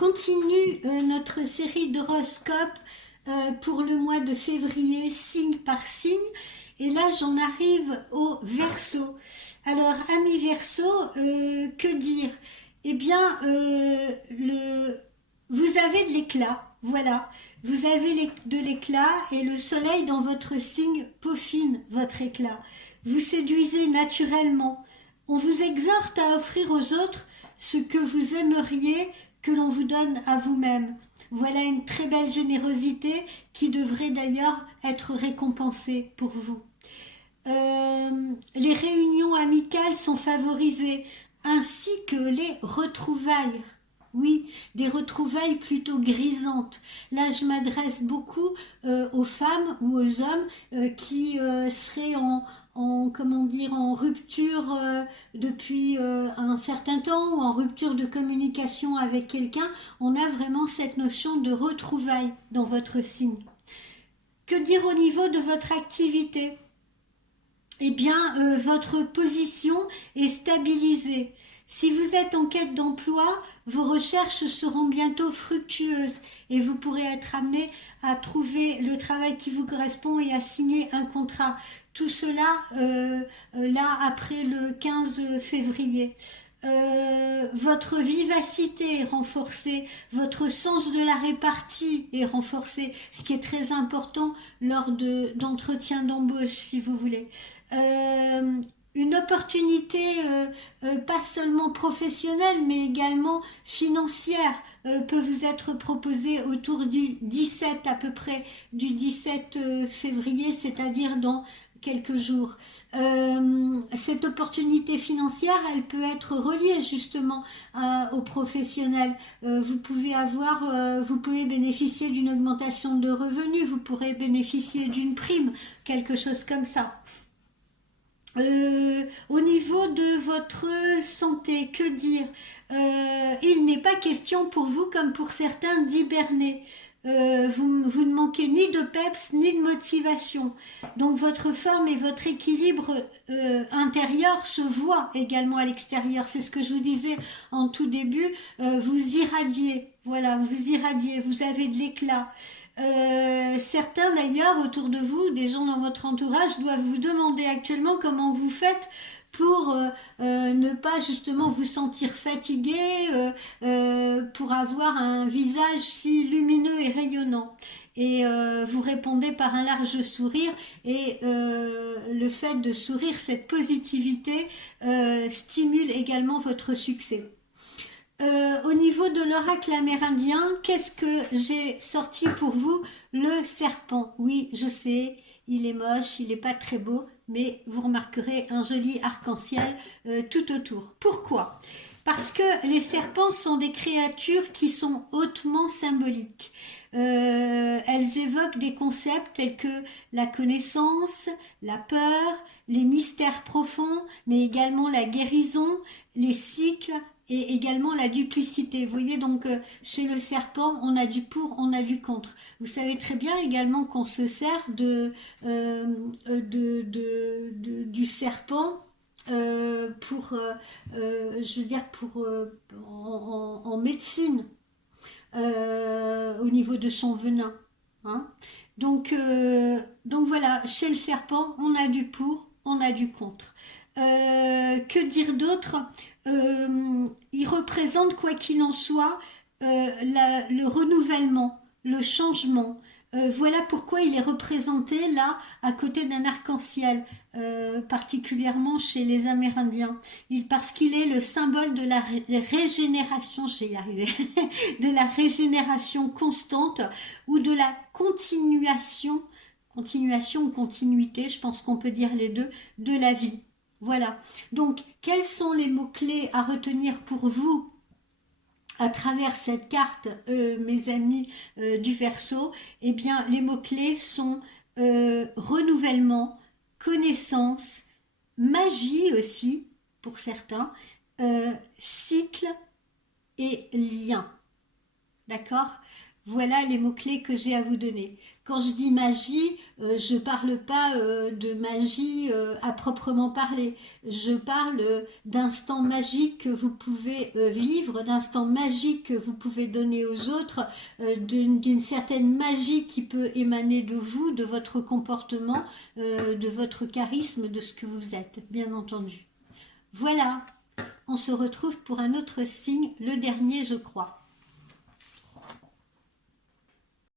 continue notre série d'horoscopes pour le mois de février, signe par signe. Et là, j'en arrive au Verseau. Alors, amis Verseau, que dire? Eh bien, vous avez de l'éclat. Voilà, vous avez de l'éclat et le soleil dans votre signe peaufine votre éclat. Vous séduisez naturellement. On vous exhorte à offrir aux autres ce que vous aimeriez que l'on vous donne à vous-même. Voilà une très belle générosité qui devrait d'ailleurs être récompensée pour vous. Les réunions amicales sont favorisées, ainsi que les retrouvailles. Oui, des retrouvailles plutôt grisantes. Là, je m'adresse beaucoup aux femmes ou aux hommes qui seraient comment dire, en rupture depuis un certain temps ou en rupture de communication avec quelqu'un. On a vraiment cette notion de retrouvailles dans votre signe. Que dire au niveau de votre activité? Eh bien, votre position est stabilisée. Si vous êtes en quête d'emploi, vos recherches seront bientôt fructueuses et vous pourrez être amené à trouver le travail qui vous correspond et à signer un contrat. Tout cela, là, après le 15 février. Votre vivacité est renforcée, votre sens de la répartie est renforcé, ce qui est très important lors d'entretiens d'embauche, si vous voulez. Une opportunité pas seulement professionnelle mais également financière peut vous être proposée autour du 17 à peu près, du 17 février, c'est-à-dire dans quelques jours. Cette opportunité financière, elle peut être reliée justement aux professionnels. Vous pouvez bénéficier d'une augmentation de revenus, vous pourrez bénéficier d'une prime, quelque chose comme ça. Au niveau de votre santé, que dire? Il n'est pas question pour vous, comme pour certains, d'hiberner. Vous ne manquez ni de peps ni de motivation. Donc votre forme et votre équilibre intérieur se voient également à l'extérieur. C'est ce que je vous disais en tout début. Vous irradiez. Voilà, vous irradiez. Vous avez de l'éclat. Certains d'ailleurs autour de vous, des gens dans votre entourage, doivent vous demander actuellement comment vous faites pour ne pas justement vous sentir fatigué, pour avoir un visage si lumineux et rayonnant. Et vous répondez par un large sourire et le fait de sourire, cette positivité stimule également votre succès. Au niveau de l'oracle amérindien, qu'est-ce que j'ai sorti pour vous? Le serpent. Oui, je sais, il est moche, il n'est pas très beau, mais vous remarquerez un joli arc-en-ciel tout autour. Pourquoi? Parce que les serpents sont des créatures qui sont hautement symboliques. Elles évoquent des concepts tels que la connaissance, la peur, les mystères profonds, mais également la guérison, les cycles, et également la duplicité. Vous voyez, donc chez le serpent, on a du pour, on a du contre. Vous savez très bien également qu'on se sert du serpent pour, je veux dire, en médecine, au niveau de son venin. Hein. Donc voilà, chez le serpent, on a du pour, on a du contre. Que dire d'autre? Il représente, quoi qu'il en soit, le renouvellement, le changement. Voilà pourquoi il est représenté là, à côté d'un arc-en-ciel, particulièrement chez les Amérindiens. Parce qu'il est le symbole de la régénération, je vais y arriver, de la régénération constante ou de la continuation ou continuité, je pense qu'on peut dire les deux, de la vie. Voilà. Donc, quels sont les mots-clés à retenir pour vous à travers cette carte, mes amis du Verseau? Eh bien, les mots-clés sont renouvellement, connaissance, magie aussi, pour certains, cycle et lien. D'accord? Voilà les mots-clés que j'ai à vous donner. Quand je dis magie, je parle pas de magie à proprement parler. Je parle d'instants magiques que vous pouvez vivre, d'instants magiques que vous pouvez donner aux autres, d'une certaine magie qui peut émaner de vous, de votre comportement, de votre charisme, de ce que vous êtes, bien entendu. Voilà, on se retrouve pour un autre signe, le dernier je crois.